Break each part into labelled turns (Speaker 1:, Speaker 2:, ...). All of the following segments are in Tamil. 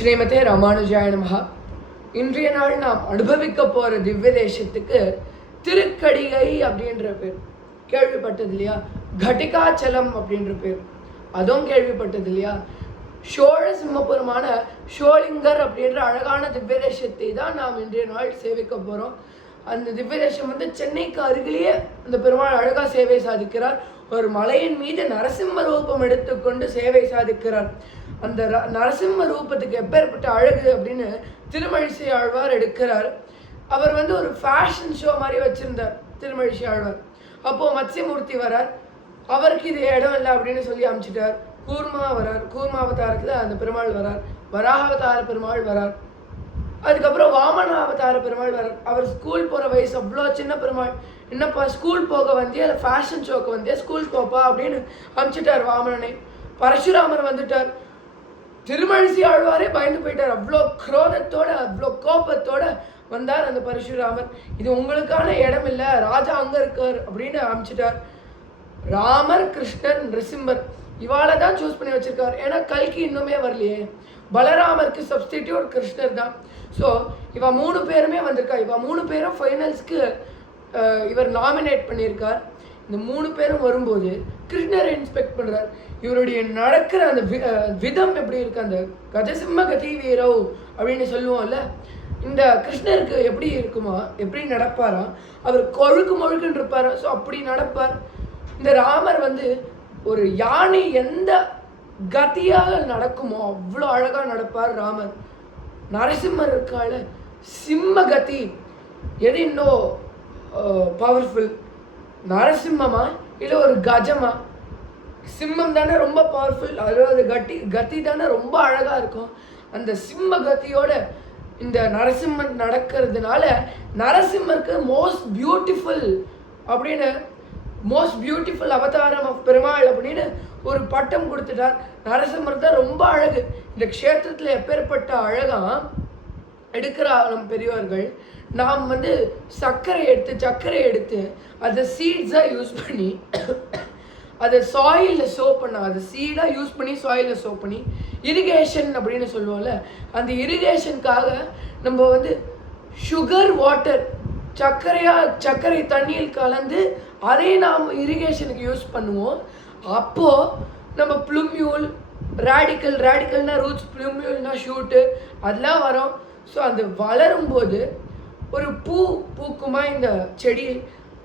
Speaker 1: ஸ்ரீமதே ராமானுஜாய நமஹா. இன்றைய நாள் நாம் அனுபவிக்க போகிற திவ்ய தேசத்துக்கு திருக்கடிகை அப்படின்ற பேர். கேள்விப்பட்டது இல்லையா? கட்டிகாச்சலம் அப்படின்ற பேர். அதுவும் கேள்விப்பட்டது இல்லையா? சோழ சிம்மபுரமான ஷோலிங்கர் அப்படின்ற அழகான திவ்ய தேசத்தை தான் நாம் இன்றைய நாள் சேவிக்க போகிறோம் அந்த திவ்ய தேசம் வந்து சென்னைக்கு அருகிலேயே அந்த பெருமாள் அழகாக சேவை சாதிக்கிறார். ஒரு மலையின் மீது நரசிம்ம ரூபம் எடுத்துக்கொண்டு சேவை சாதிக்கிறார். அந்த ர- நரசிம்ம ரூபத்துக்கு எப்பேற்பட்ட அழகு அப்படின்னு திருமழிசை ஆழ்வார் எடுக்கிறார். அவர் வந்து ஒரு ஃபேஷன் ஷோ மாதிரி வச்சுருந்தார் திருமழிசை ஆழ்வார். அப்போது மத்ஸ்யமூர்த்தி வரார். அவருக்கு இது இடம் இல்லை அப்படின்னு சொல்லி அனுப்பிச்சிட்டார் கூர்மா வரார். கூர்மா அவதாரத்தில் அந்த பெருமாள் வரார். வராகாவதார பெருமாள் வரார். அதுக்கப்புறம் வாமன அவதார பெருமாள் வரார். அவர் ஸ்கூல் போகிற வயசு அவ்வளோ சின்ன பெருமாள். என்னப்பா ஸ்கூல் போக வந்தே இல்லை ஃபேஷன் ஷோக்கு வந்தே ஸ்கூல் போப்பா அப்படின்னு அனுப்பிச்சிட்டார் வாமனனை. பரசுராமர் வந்துட்டார். திருமழிசி ஆழ்வாரே பயந்து போயிட்டார். அவ்வளோ குரோதத்தோட அவ்வளோ கோபத்தோட வந்தார் அந்த பரசுராமர். இது உங்களுக்கான இடம் இல்லை ராஜா அங்கே இருக்கார் அப்படின்னு அமைச்சிட்டார். ராமர் கிருஷ்ணன் நிருசிம்மர் இவாளை தான் சூஸ் பண்ணி வச்சுருக்கார். ஏன்னா கல்கி இன்னுமே வரலையே. பலராமருக்கு சப்ஸ்டிடியூட் கிருஷ்ணர் தான். ஸோ இவ மூணு பேருமே வந்திருக்கா. இவ மூணு பேரும் ஃபைனல்ஸ்க்கு இவர் நாமினேட் பண்ணியிருக்கார். இந்த மூணு பேரும் வரும்போது கிருஷ்ணரை இன்ஸ்பெக்ட் பண்ணுறார் இவருடைய நடக்கிற அந்த விதம் எப்படி இருக்கு? அந்த கஜசிம்ம கதி வீரோ அப்படின்னு சொல்லுவோம்ல இந்த கிருஷ்ணருக்கு எப்படி இருக்குமா எப்படி நடப்பாரா அவர் கொழுக்கு மொழுக்குன்னு இருப்பாரா. ஸோ அப்படி நடப்பார். இந்த ராமர் வந்து ஒரு யானை எந்த கதியாக நடக்குமோ அவ்வளோ அழகாக நடப்பார் ராமர். நரசிம்மர் இருக்கால சிம்ம கதி. எது இன்னும் பவர்ஃபுல் நரசிம்மமா? இல்லை ஒரு கஜமா? சிம்மம் தானே ரொம்ப பவர்ஃபுல் அதாவது கட்டி கத்தி தானே ரொம்ப அழகாக இருக்கும். அந்த சிம்ம கத்தியோட இந்த நரசிம்மன் நடக்கிறதுனால நரசிம்மருக்கு மோஸ்ட் பியூட்டிஃபுல் அப்படின்னு மோஸ்ட் பியூட்டிஃபுல் அவதாரம் ஆஃப் பெருமாள் அப்படின்னு ஒரு பட்டம் கொடுத்துட்டார். நரசிம்மர் தான் ரொம்ப அழகு. இந்த க்ஷேத்திரத்தில் எப்பேற்பட்ட அழகாக எடுக்கிற நம் பெரியவர்கள் நாம் வந்து சர்க்கரை எடுத்து சர்க்கரை எடுத்து அதை சீட்ஸாக யூஸ் பண்ணி அதை சாயிலில் சோ பண்ண அதை சீடாக யூஸ் பண்ணி சாயிலில் சோ பண்ணி இரிகேஷன் அப்படின்னு சொல்லுவோம்ல அந்த இரிகேஷனுக்காக நம்ம வந்து சுகர் வாட்டர் சர்க்கரையாக சர்க்கரை தண்ணியில் கலந்து அதை நாம் இரிகேஷனுக்கு யூஸ் பண்ணுவோம். அப்போது நம்ம ப்ளூமியூல் ரேடிக்கல் ரேடிக்கல்னால் ரூட்ஸ் ப்ளூமியூல்னால் ஷூட்டு அதெல்லாம் வரும். ஸோ அது வளரும்போது ஒரு பூ பூக்குமா இந்த செடி?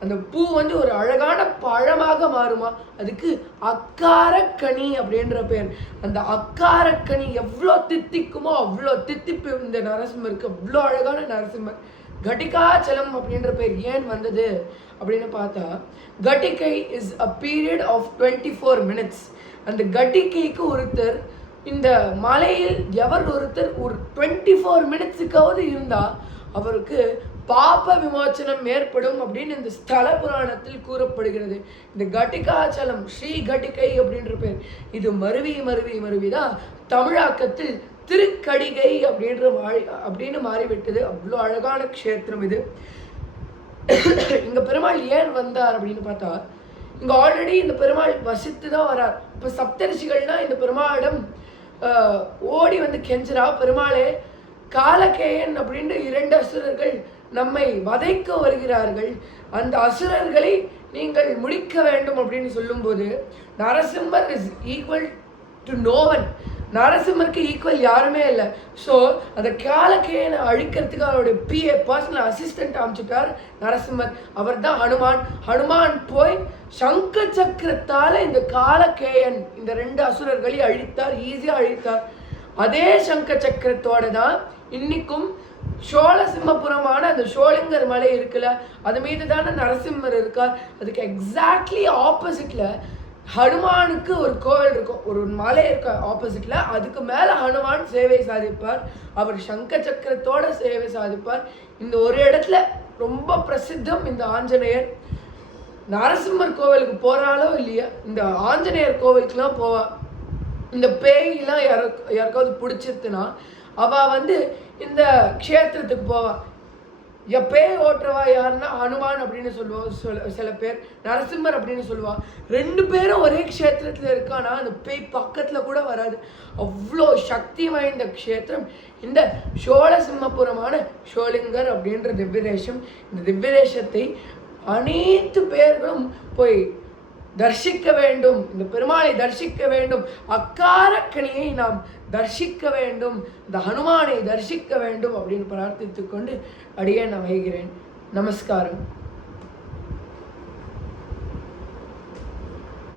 Speaker 1: அந்த பூ வந்து ஒரு அழகான பழமாக மாறுமா? அதுக்கு அக்காரக்கனி அப்படின்ற பேர். அந்த அக்காரக்கனி எவ்வளோ தித்திக்குமோ அவ்வளோ தித்திப்பு இந்த நரசிம்மருக்கு. அவ்வளோ அழகான நரசிம்மர். கட்டிகாச்சலம் அப்படின்ற பேர் ஏன் வந்தது அப்படின்னு பார்த்தா கட்டிகை is a period of twenty four minutes அந்த கட்டிகைக்கு ஒருத்தர் இந்த மலையில் எவர் ஒருத்தர் ஒரு டுவெண்ட்டி ஃபோர் மினிட்ஸுக்காவது இருந்தால் அவருக்கு பாப விமோச்சனம் ஏற்படும் அப்படின்னு இந்த ஸ்தல புராணத்தில் கூறப்படுகிறது. இந்த கட்டிகாச்சலம் ஸ்ரீ கட்டிகை அப்படின்ற பேர். இது மருவி மருவி மருவி தான் தமிழாக்கத்தில் திருக்கடிகை அப்படின்ற மாறி அப்படின்னு மாறிவிட்டது. அவ்வளோ அழகான க்ஷேத்திரம் இது. இங்கே பெருமாள் ஏன் வந்தார் அப்படின்னு பார்த்தா இங்கே ஆல்ரெடி இந்த பெருமாள் வசித்து தான் வரார். இப்போ சப்தரிஷிகள்னால் இந்த பெருமாளிடம் ஓடி வந்து கெஞ்சிரா பெருமாளே காலகேயன் அப்படின்ற இரண்டு அசுரர்கள் நம்மை வதைக்க வருகிறார்கள். அந்த அசுரர்களை நீங்கள் முடிக்க வேண்டும் அப்படின்னு சொல்லும்போது Narasimhar is equal to no one நரசிம்மருக்கு equal யாருமே இல்லை. ஸோ அந்த காலக்கேயனை அழிக்கிறதுக்கு அவருடைய பிஏ பர்சனல் அசிஸ்டன்ட் அமைச்சிட்டார் நரசிம்மர். அவர் தான் ஹனுமான். ஹனுமான் போய் சங்க சக்கரத்தால் இந்த காலக்கேயன் இந்த ரெண்டு அசுரர்களை அழித்தார் ஈஸியாக அழித்தார். அதே சங்க சக்கரத்தோட தான் இன்னைக்கும் சோழ சிம்மபுரமான அந்த சோழிங்கர் மலை இருக்குல்ல அது மீது தானே நரசிம்மர் இருக்கார். அதுக்கு எக்ஸாக்ட்லி ஆப்போசிட்டில் ஹனுமானுக்கு ஒரு கோவில் இருக்கும். ஒரு மலை இருக்க ஆப்போசிட்ல அதுக்கு மேல ஹனுமான் சேவை சாதிப்பார். அவர் சங்க சக்கரத்தோட சேவை சாதிப்பார். இந்த ஒரு இடத்துல ரொம்ப பிரசித்தம் இந்த ஆஞ்சநேயர். நரசிம்மர் கோவிலுக்கு போறாளோ இல்லையா இந்த ஆஞ்சநேயர் கோவிலுக்குலாம் போவா. இந்த பேயெல்லாம் யாரோ யாருக்காவது பிடிச்சிருத்துனா அவ வந்து இந்த க்ஷேத்திரத்துக்கு போவா. எப்பே ஓட்டுறவா யாருன்னா அனுமான் அப்படின்னு சொல்லுவோம் சொல்ல சில பேர் நரசிம்மர் அப்படின்னு சொல்லுவா. ரெண்டு பேரும் ஒரே க்ஷேத்திரத்தில் இருக்கானா? அந்த பேய் பக்கத்தில் கூட வராது. அவ்வளோ சக்தி வாய்ந்த க்ஷேத்திரம். இந்த சோழசிம்மபுரமான ஷோலிங்கர் அப்படின்ற திவ்யதேசம் இந்த திவ்யதேசத்தை அனைத்து பேர்களும் போய் தர்சிக்க வேண்டும். இந்த பெருமாளை தரிசிக்க வேண்டும். அக்காரக்கணியை நாம் தர்சிக்க வேண்டும். இந்த ஹனுமானை தர்சிக்க வேண்டும் அப்படின்னு பிரார்த்தித்து கொண்டு அடியே நான் வைகிறேன் நமஸ்காரம்.